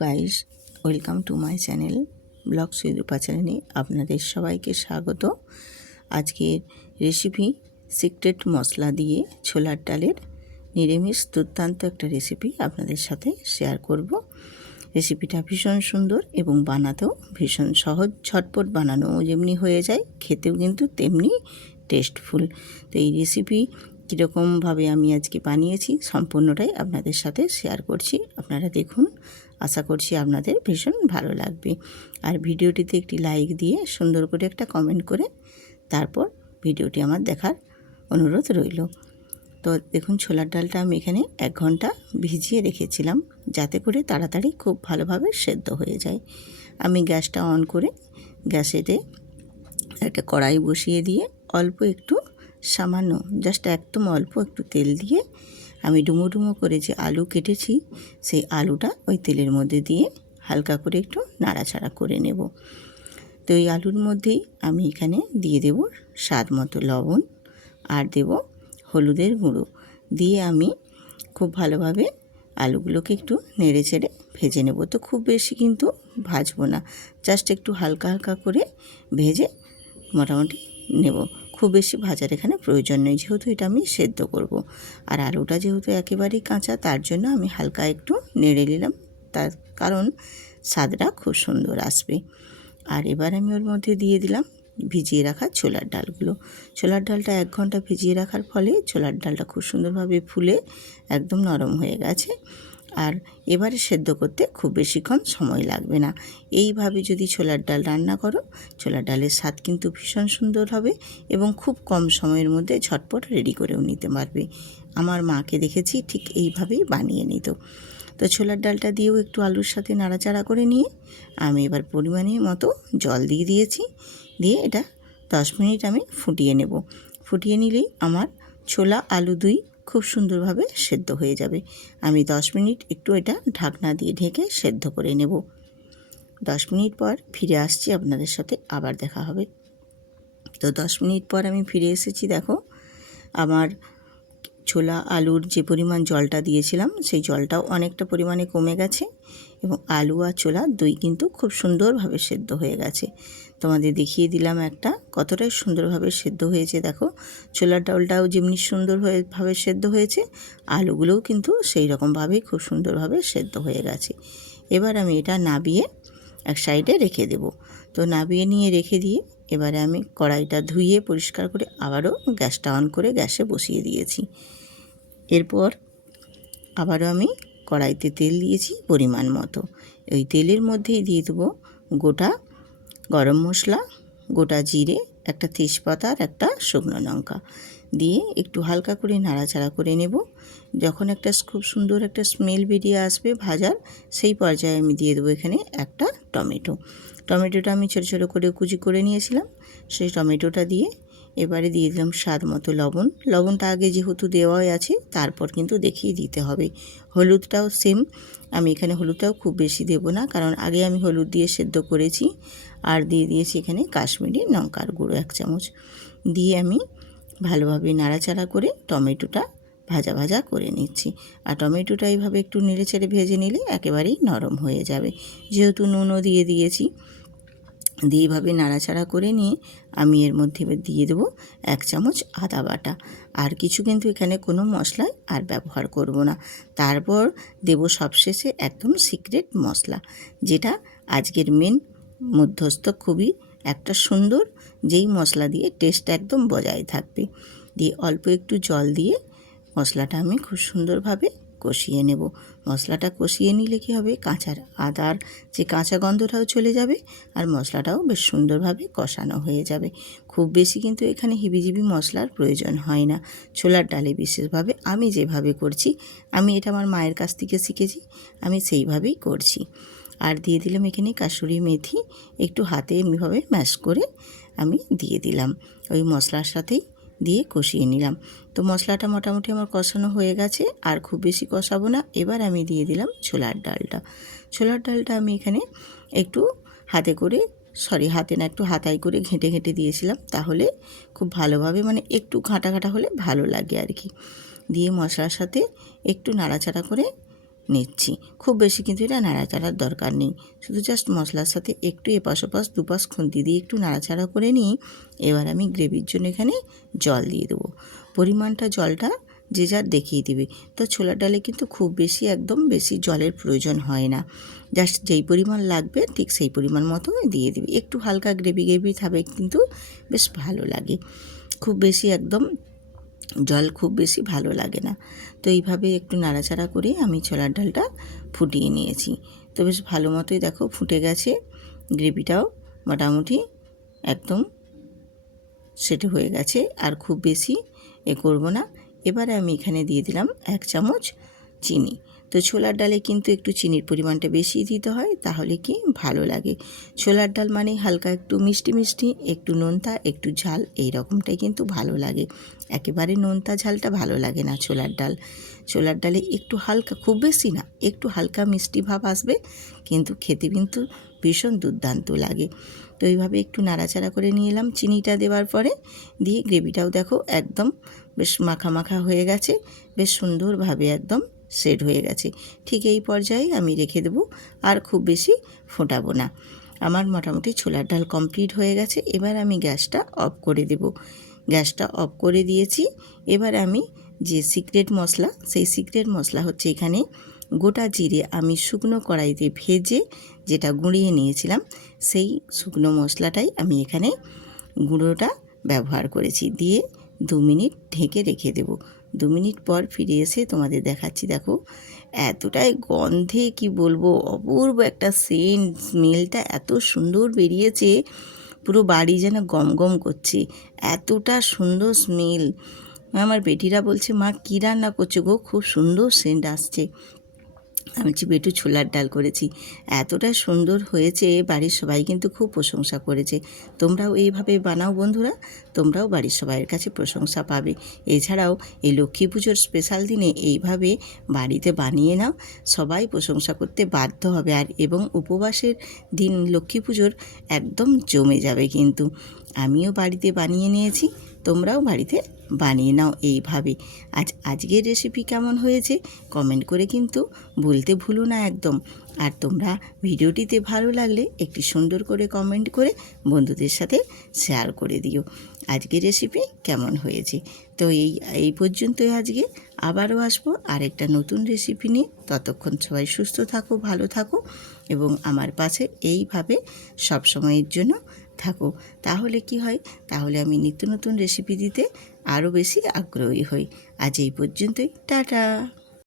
Guys, welcome to my channel vlogs with Rupa চ্যানেলে আপনাদের সবাইকে স্বাগত। আজকের রেসিপি সিক্রেট মশলা দিয়ে ছোলার ডালের নিরামিষ দুর্দান্ত একটা রেসিপি আপনাদের সাথে শেয়ার করব। রেসিপিটা ভীষণ সুন্দর এবং বানাতেও ভীষণ সহজ, ঝটপট বানানো যেমনি হয়ে যায়, খেতেও কিন্তু তেমনি টেস্টফুল। তো এই রেসিপি কীরকমভাবে আমি আজকে বানিয়েছি সম্পূর্ণটাই আপনাদের সাথে শেয়ার করছি। আপনারা দেখুন, আশা করছি আপনাদের ভীষণ ভালো লাগবে। আর ভিডিওটিতে একটি লাইক দিয়ে সুন্দর করে একটা কমেন্ট করে তারপর ভিডিওটি আমার দেখার অনুরোধ রইল। তো দেখুন, ছোলার ডালটা আমি এখানে 1 ঘন্টা ভিজিয়ে রেখেছিলাম যাতে করে তাড়াতাড়ি খুব ভালোভাবে সেদ্ধ হয়ে যায়। আমি গ্যাসটা অন করে গ্যাসেতে একটা কড়াই বসিয়ে দিয়ে অল্প একটু সামান্য জাস্ট একদম অল্প একটু তেল দিয়ে আমি ডুমো ডুমো করে যে আলু কেটেছি সেই আলুটা ওই তেলের মধ্যে দিয়ে হালকা করে একটু নাড়াচাড়া করে নেব। তো এই আলুর মধ্যেই আমি এখানে দিয়ে দেব স্বাদ মতো লবণ আর দেব হলুদের গুঁড়ো দিয়ে আমি খুব ভালোভাবে আলুগুলোকে একটু নেড়ে চেড়ে ভেজে নেব। তো খুব বেশি কিন্তু ভাজবো না, জাস্ট একটু হালকা হালকা করে ভেজে মোটামুটি নেব। খুব বেশি ভাজার এখানে প্রয়োজন নেই, যেহেতু এটা আমি সেদ্ধ করব। আর আলুটা যেহেতু একেবারেই কাঁচা, তার জন্য আমি হালকা একটু নেড়ে নিলাম, তার কারণ স্বাদটা খুব সুন্দর আসবে। আর এবার আমি ওর মধ্যে দিয়ে দিলাম ভিজিয়ে রাখা ছোলার ডালগুলো। ছোলার ডালটা 1 ঘন্টা ভিজিয়ে রাখার ফলে ছোলার ডালটা খুব সুন্দরভাবে ফুলে একদম নরম হয়ে গেছে। আর এবারে সেদ্ধ করতে খুব বেশিক্ষণ সময় লাগবে না। এইভাবে যদি ছোলার ডাল রান্না করো, ছোলার ডালের স্বাদ কিন্তু ভীষণ সুন্দর হবে এবং খুব কম সময়ের মধ্যে ঝটপট রেডি করেও নিতে পারবে। আমার মাকে দেখেছি ঠিক এইভাবেই বানিয়ে নিত। তো ছোলার ডালটা দিয়েও একটু আলুর সাথে নাড়াচাড়া করে নিয়ে আমি এবার পরিমাণের মতো জল দিয়ে দিয়েছি। দিয়ে এটা 10 মিনিট আমি ফুটিয়ে নেব। ফুটিয়ে নিলেই আমার ছোলা আলু দুই খুব সুন্দরভাবে সেদ্ধ হয়ে যাবে। আমি 10 মিনিট একটু এটা ঢাকনা দিয়ে ঢেকে সেদ্ধ করে নেব। 10 মিনিট পর ফিরে আসছি, আপনাদের সাথে আবার দেখা হবে। তো 10 মিনিট পর আমি ফিরে এসেছি। দেখো, আমার ছোলা আলুর যে পরিমাণ জলটা দিয়েছিলাম সেই জলটাও অনেকটা পরিমাণে কমে গেছে এবং আলু আর ছোলা দুই কিন্তু খুব সুন্দরভাবে সেদ্ধ হয়ে গেছে। তোমাদের দেখিয়ে দিলাম একটা কতটাই সুন্দরভাবে সেদ্ধ হয়েছে। দেখো, ছোলার ডালটাও যেমনি সুন্দরভাবে সেদ্ধ হয়েছে, আলুগুলোও কিন্তু সেই রকমভাবেই খুব সুন্দরভাবে সেদ্ধ হয়ে গেছে। এবার আমি এটা নাবিয়ে এক সাইডে রেখে দেব। তো নাবিয়ে নিয়ে রেখে দিয়ে এবারে আমি কড়াইটা ধুয়ে পরিষ্কার করে আবারও গ্যাসটা অন করে গ্যাসে বসিয়ে দিয়েছি। এরপর আবারও আমি কড়াইতে তেল দিয়েছি পরিমাণ মতো। ওই তেলের মধ্যেই দিয়ে দেবো গোটা গরম মশলা, গোটা জিরে, একটা তেজপাতা আর একটা শুকনো লঙ্কা দিয়ে একটু হালকা করে নাড়াচাড়া করে নেব। যখন একটা খুব সুন্দর একটা স্মেল বেরিয়ে আসবে ভাজার, সেই পর্যায়ে আমি দিয়ে দেবো এখানে একটা টমেটো। টমেটোটা আমি ছোটো ছোটো করে কুচি করে নিয়েছিলাম, সেই টমেটোটা দিয়ে এবারে দিয়ে দিলাম স্বাদ মতো লবণ। লবণটা আগে যেহেতু দেওয়াই আছে, তারপর কিন্তু দেখিয়ে দিতে হবে। হলুদটাও সেম, আমি এখানে হলুদটাও খুব বেশি দেব না, কারণ আগে আমি হলুদ দিয়ে সেদ্ধ করেছি। আর দিয়ে দিয়েছি এখানে কাশ্মীরি লঙ্কার গুঁড়ো 1 চামচ দিয়ে আমি ভালোভাবে নাড়াচাড়া করে টমেটোটা ভাজা ভাজা করে নিচ্ছি। আর টমেটোটা এইভাবে একটু নেড়েচেড়ে ভেজে নিলে একেবারেই নরম হয়ে যাবে, যেহেতু নুনও দিয়ে দিয়েছি। দিয়ে এইভাবে নাড়াচাড়া করে নিয়ে আমি এর মধ্যে দিয়ে দেবো 1 চামচ আদা বাটা। আর কিছু কিন্তু এখানে কোনো মশলা আর ব্যবহার করব না। তারপর দেব সবশেষে একদম সিক্রেট মশলা, যেটা আজকের মেন মধ্যস্থ, খুবই একটা সুন্দর, যেই মশলা দিয়ে টেস্ট একদম বজায় থাকবে। দিয়ে অল্প একটু জল দিয়ে মশলাটা আমি খুব সুন্দরভাবে কষিয়ে নেব। মশলাটা কষিয়ে নিলে কী হবে, আদার যে কাঁচা গন্ধটাও চলে যাবে আর মশলাটাও বেশ সুন্দরভাবে কষানো হয়ে যাবে। খুব বেশি কিন্তু এখানে হিবিজিবি মশলার প্রয়োজন হয় না ছোলার ডালে, বিশেষভাবে আমি যেভাবে করছি, আমি এটা আমার মায়ের কাছ থেকে শিখেছি, আমি সেইভাবেই করছি। আর দিয়ে দিলাম এখানে কাসুরি মেথি, একটু হাতে এমনিভাবে ম্যাশ করে আমি দিয়ে দিলাম ওই মশলার সাথেই দিয়ে কষিয়ে নিলাম। তো মশলাটা মোটামুটি আমার কষানো হয়ে গেছে, আর খুব বেশি কষাবো না। এবার আমি দিয়ে দিলাম ছোলার ডালটা। ছোলার ডালটা আমি এখানে একটু একটু হাতায় করে ঘেঁটে ঘেঁটে দিয়েছিলাম, তাহলে খুব ভালোভাবে, মানে একটু ঘাঁটা ঘাঁটা হলে ভালো লাগে আর কি। দিয়ে মশলার সাথে একটু নাড়াচাড়া করে নিচ্ছি। খুব বেশি কিন্তু এটা নাড়াচাড়ার দরকার নেই, শুধু জাস্ট মশলার সাথে একটু এপাশ ওপাশ দুপাশ খুন্তি দিয়ে একটু নাড়াচাড়া করে নিই। এবার আমি গ্রেভির জন্য এখানে জল দিয়ে দেবো। পরিমাণটা জলটা যে যার দেখিয়ে দিবে। তো ছোলার ডালে কিন্তু খুব বেশি একদম বেশি জলের প্রয়োজন হয় না, জাস্ট যেই পরিমাণ লাগবে ঠিক সেই পরিমাণ মতো দিয়ে দিবি। একটু হালকা গ্রেভি গ্রেভি থাকবে কিন্তু বেশ ভালো লাগে, খুব বেশি একদম জল খুব বেশি ভালো লাগে না। তো এইভাবে একটু নাড়াচাড়া করে আমি ছোলার ডালটা ফুটিয়ে নিয়েছি। তো বেশ ভালো মতোই দেখো ফুটে গেছে, গ্রেভিটাও মোটামুটি একদম সেট হয়ে গেছে, আর খুব বেশি করব না। এবারে আমি এখানে দিয়ে দিলাম 1 চামচ চিনি। তো ছোলার ডালে কিন্তু একটু চিনির পরিমাণটা বেশি দিতে হয়, তাহলে কি ভালো লাগে। ছোলার ডাল মানে হালকা একটু মিষ্টি মিষ্টি, একটু নোনতা, একটু ঝাল, এই রকমটাই কিন্তু ভালো লাগে। একেবারে নোনতা ঝালটা ভালো লাগে না ছোলার ডাল। ছোলার ডালে একটু হালকা, খুব বেশি না, একটু হালকা মিষ্টি ভাব আসবে, কিন্তু খেতে কিন্তু ভীষণ দুর্দান্ত লাগে। তো এইভাবে একটু নাড়াচাড়া করে নিয়ে এলাম চিনিটা দেওয়ার পরে, দিয়ে গ্রেভিটাও দেখো একদম বেশ মাখা মাখা হয়ে গেছে, বেশ সুন্দরভাবে একদম সেট হয়ে গেছে। ঠিক এই পর্যায়ে আমি রেখে দেবো, আর খুব বেশি ফোটাবো না। আমার মোটামুটি ছোলার ডাল কমপ্লিট হয়ে গেছে। এবার আমি গ্যাসটা অফ করে দেব। গ্যাসটা অফ করে দিয়েছি। এবার আমি যে সিক্রেট মশলা, সেই সিক্রেট মশলা হচ্ছে এখানে গোটা জিরে আমি শুকনো কড়াইতে ভেজে যেটা গুঁড়িয়ে নিয়েছিলাম, সেই শুকনো মশলাটাই আমি এখানে গুঁড়োটা ব্যবহার করেছি। দিয়ে 2 মিনিট ঢেকে রেখে দেব। 2 মিনিট পর ফিরে এসে তোমাদের দেখাচ্ছি। দেখো এতটাই গন্ধে কি বলবো, অপূর্ব একটা সেন্ট, স্মেলটা এত সুন্দর বেরিয়েছে, পুরো বাড়ি যেন গম গম করছে, এতটা সুন্দর স্মেল। আমার বেটিরা বলছে, মা কী রান্না করছো গো, খুব সুন্দর সেন্ট আসছে। আমি বলছি, বেটু ছোলার ডাল করেছি, এতটা সুন্দর হয়েছে, বাড়ির সবাই কিন্তু খুব প্রশংসা করেছে। তোমরাও এইভাবে বানাও বন্ধুরা, তোমরাও বাড়ির সবাইয়ের কাছে প্রশংসা পাবে। এছাড়াও এই লক্ষ্মী পুজোর স্পেশাল দিনে এইভাবে বাড়িতে বানিয়ে নাও, সবাই প্রশংসা করতে বাধ্য হবে। আর এবং উপবাসের দিন লক্ষ্মী পুজোর একদম জমে যাবে কিন্তু। আমিও বাড়িতে বানিয়ে নিয়েছি, তোমরাও বাড়িতে বানিয়ে নাও এইভাবে। আজকের রেসিপি কেমন হয়েছে কমেন্ট করে কিন্তু বলতে ভুলো না একদম। আর তোমরা ভিডিওটিতে ভালো লাগলে একটি সুন্দর করে কমেন্ট করে বন্ধুদের সাথে শেয়ার করে দিও আজকের রেসিপি কেমন হয়েছে। তো এই পর্যন্তই আজকে, আবারও আসবো আরেকটা নতুন রেসিপি নিয়ে। ততক্ষণ সবাই সুস্থ থাকো, ভালো থাকো এবং আমার পাশে এইভাবে সব সময়ের জন্য থাকো। তাহলে কি হয়, তাহলে আমি নিত্য নতুন রেসিপি দিতে আরও বেশি আগ্রহী হই। আজ এই পর্যন্তই, টাটা।